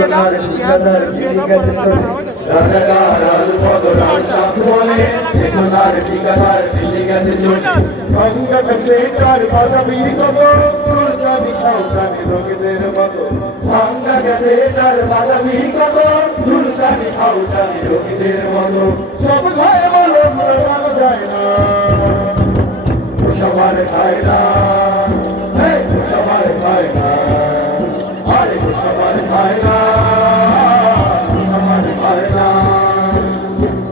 চেতনার ঠিকাদার তিনি গেছে চলে রাজাকার আলপদ রাজশাস বলে চেতনার ঠিকাদার তিনি গেছে চলে গঙ্গা সেটার বাজাবির কদম চুলকানি খাওচানি রোগীদের মতো গঙ্গা সেটার বাজাবির কদম চুলকানি খাওচানি রোগীদের মতো সব ভয় বলো ভালো যায় না সবার খায় না সবার খায় না আরে সবার খায় না সবার খায় না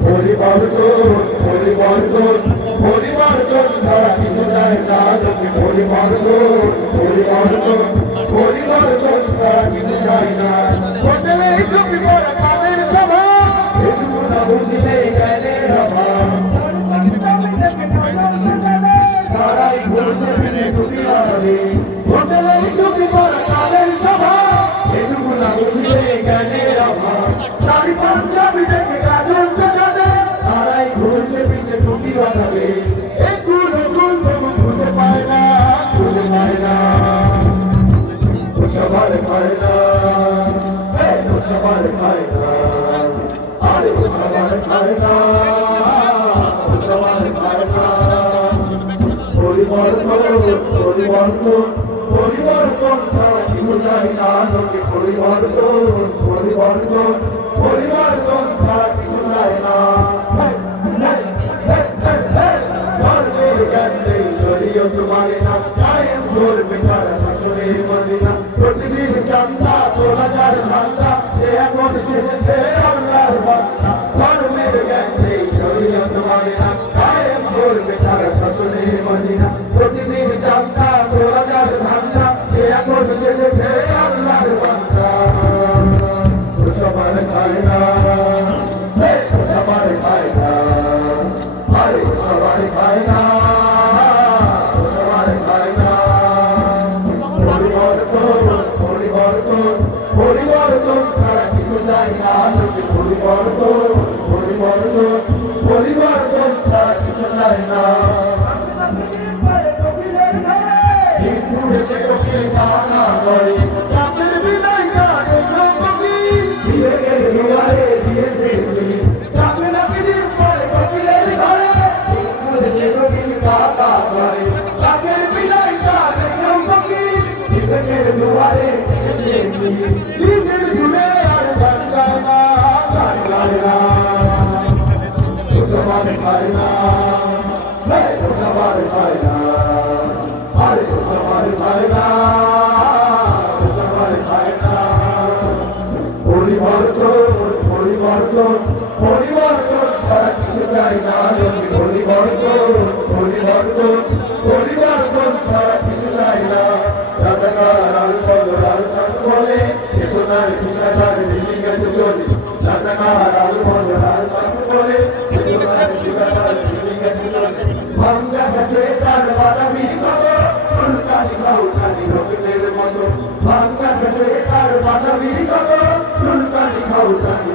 পরিবর্তন পরিবর্তন পরিবর্তন ছাড়া কিছু যায় না পরিবর্তন পরিবর্তন পরিবর্তন ছাড়া কিছু যায় না হোটেলে চুপি করা কাদের সভা এটুকু না বুঝলে গেলে রভা তারাই ঘুরছে ফিরে টুপি লাগাবে হোটেলে চুপি করা কাদের সভা এটুকু না বুঝলে গেলে রভা তারি পাঞ্জাবি দেখে কাজল চলে তারাই ঘুরছে পিছে টুপি লাগাবে একটু নতুন তবু খুঁজে পায় না সবার খায় না সবার খায় না আরে সবার খায় না সবার খায় না পরিবর্তন পরিবর্তন পরিবর্তন ছাড়া কিছু চাই না লোকে পরিবর্তন পরিবর্তন পরিবর্তন ছাড়া কিছু চাই না শরীয়ত মানে না কায়েম করবে তারা শাসনের মদিনা প্রতিদিন চান্দা তোলা যার ধান্দা সে এখন সেজেছে আল্লাহর বান্দা ধর্মের জ্ঞান নেই শরীয়ত মানে না কায়েম করবে তারা শাসনের মদিনা প্রতিদিন চান্দা তোলা যার ধান্দা সে এখন সেজেছে আল্লাহর বান্দা সবার খায় না সবার খায় না আরে সবার খায় না পরিবর্তন ছাড়া কিছু চাই না লোকে পরিবর্তন পরিবর্তন পরিবর্তন ছাড়া কিছু চাই না হিন্দু দেশে কপিল কামনা করে কাপের বিদায় গানে কবি দিয়ে গেলে দুয়ারে দিয়েছে তুমি কাপে নাপিদির পরে কপিলের ঘরে হিন্দু দেশে কপিল কামনা করে কাপের বিদায় গানে কবি দিয়ে গেলে দুয়ারে দিয়েছে তুমি সবার খায় না সবার খায় না আরে সবার খায় না সবার খায় না পরিবর্তন পরিবর্তন পরিবর্তন ছাড়া কিছু চাই না পরিবর্তন পরিবর্তন পরিবর্তন ছাড়া কিছু চাই না রাজাকার আলপদ রাজশাস বলে চেতনার ঠিকাদার দিল্লি গেছে চলে রাজাকার আলপদ রাজশাস বলে চেতনার ঠিকাদার দিল্লি গেছে চলে ভাঙ্গা গেছে তার বাজাবি কত সুলতানি খাউচানি রোগীদের মতো ভাঙ্গা গেছে তার বাজাবি কত সুলতানি খাউচানি